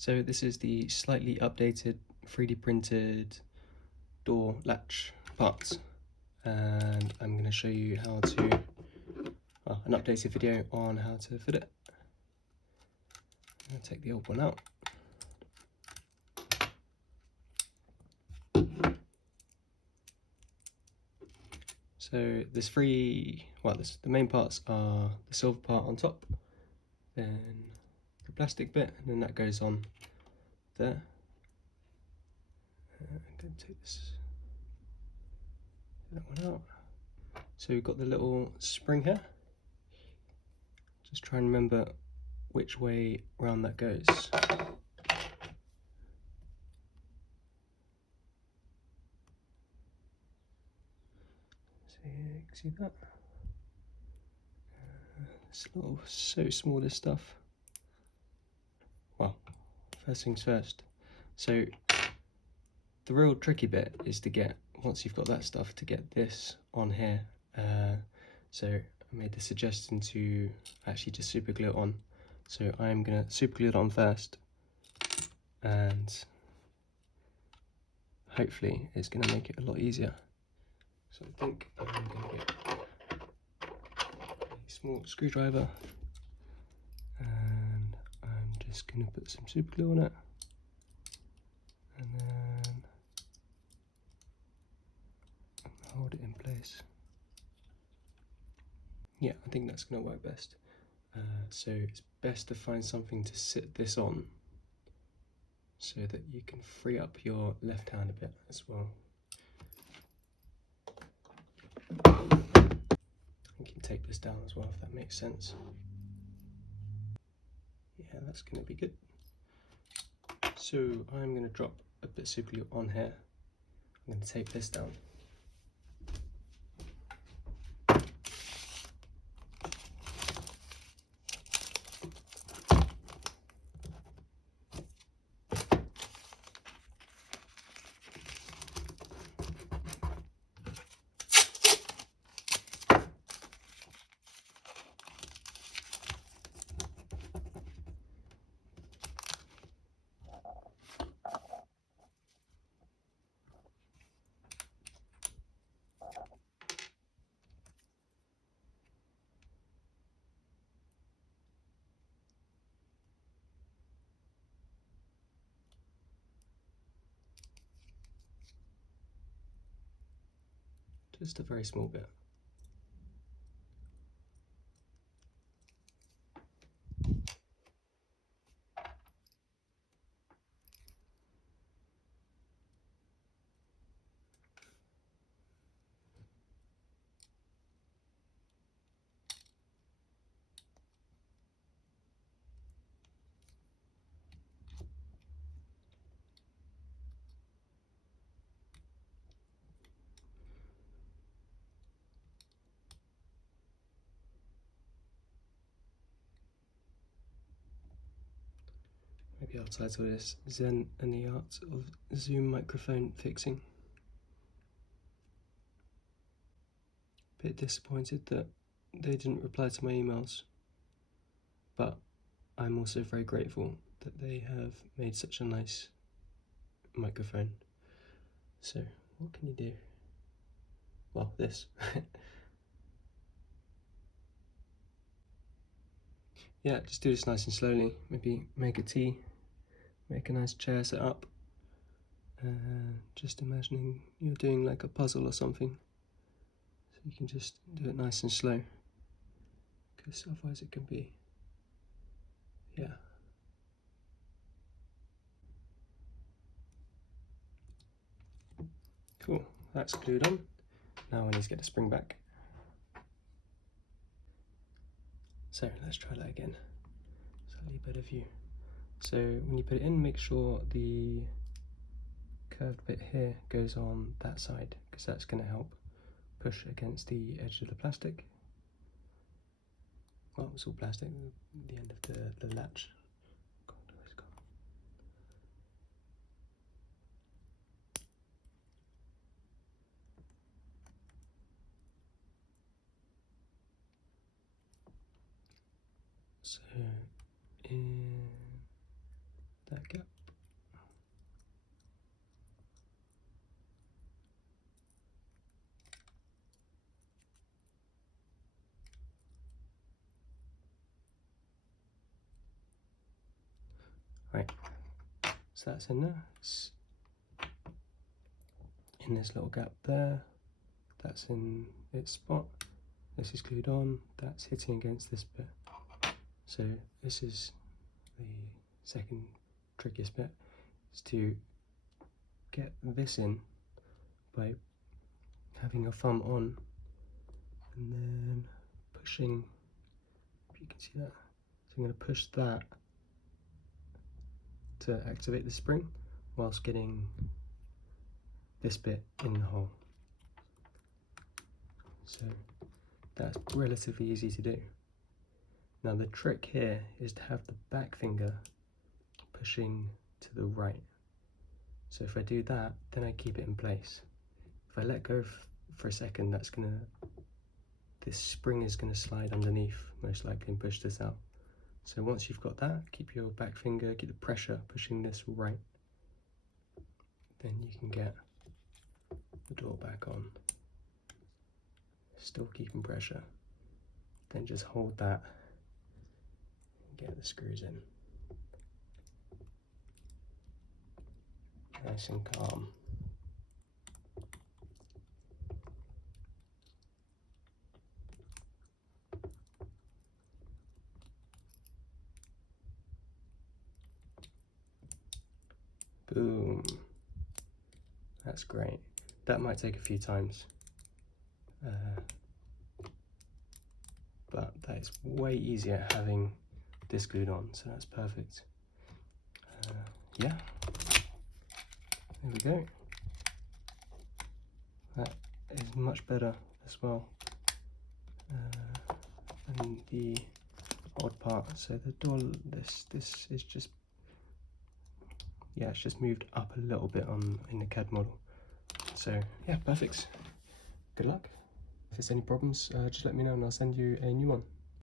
So this is the slightly updated 3D printed door latch parts, and I'm going to show you how to, an updated video on how to fit it. I'm going to take the old one out. So the main parts are the silver part on top, then the plastic bit, and then that goes on there. I'm going to take that one out. So we've got the little spring here. Just try and remember which way round that goes. See that? It's so small, this stuff. Well, first things first. So the real tricky bit is to get, once you've got that stuff, to get this on here. So I made the suggestion to actually just super glue it on. So I'm gonna super glue it on first, and hopefully it's gonna make it a lot easier. So I think I'm gonna get a small screwdriver, and I'm just gonna put some super glue on it, and then hold it in place. Yeah, I think that's going to work best. So it's best to find something to sit this on so that you can free up your left hand a bit as well. You can take this down as well, if that makes sense. Yeah, that's going to be good. So I'm going to drop a bit of super glue on here. I'm going to tape this down. Just a very small bit. Maybe I'll title this Zen and the Art of Zoom Microphone Fixing. Bit disappointed that they didn't reply to my emails, but I'm also very grateful that they have made such a nice microphone. So what can you do? Well, this. Yeah, just do this nice and slowly. Maybe make a tea, make a nice chair set up. Just imagining you're doing like a puzzle or something. So you can just do it nice and slow, because otherwise it can be, yeah. Cool, that's glued on. Now I need to get the spring back. So let's try that again. Slightly better view. So when you put it in, make sure the curved bit here goes on that side, because that's going to help push against the edge of the plastic. Well, it's all plastic, the end of the latch. God, where's it gone? So in that gap. Right, so that's in there. It's in this little gap there. That's in its spot. This is glued on. That's hitting against this bit. So this is the second trickiest bit, is to get this in by having your thumb on and then pushing, if you can see that. So I'm going to push that to activate the spring whilst getting this bit in the hole. So that's relatively easy to do. Now the trick here is to have the back finger pushing to the right. So if I do that, then I keep it in place. If I let go for a second, this spring is going to slide underneath most likely and push this out. So once you've got that, keep your back finger, keep the pressure pushing this right. Then you can get the door back on. Still keeping pressure. Then just hold that and get the screws in. Nice and calm. Boom. That's great. That might take a few times. But that is way easier having this glued on, so that's perfect. Yeah, there we go. That is much better as well than the odd part. So the door, this is just, yeah, it's just moved up a little bit in the CAD model. So yeah, perfect. Good luck. If there's any problems, just let me know and I'll send you a new one.